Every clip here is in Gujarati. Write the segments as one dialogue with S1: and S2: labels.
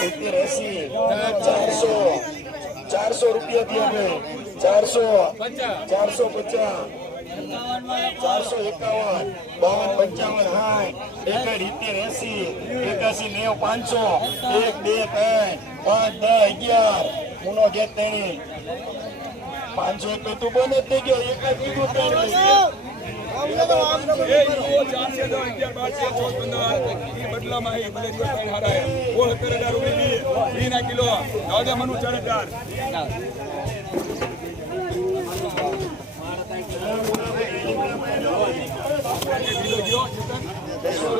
S1: સિત્તેર એસી ચારસો રૂપિયા ભાઈ ચારસો ચારસો પચાસ. ચારસો એકાવન બાવન પંચાવન સાઠ એકડ સિત્તેર એસી એકાસી નેવ પાંચસો એક બે ત્રણ પાંચ દસ અગિયાર મુનો ગેટ તેણી પાંચસો એક તો બંધ જ થઈ ગયો એક જ કીધું ત્રણ દાદા મનુ
S2: દસ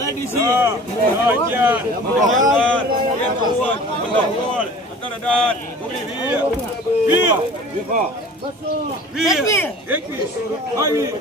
S2: દસ, દસ અગિયાર બાર, તેર, ચૌદ, પંદર, સોળ, સત્તર, અઢાર, ઓગણીસ, વીસ, વીસ, એકવીસ બાવીસ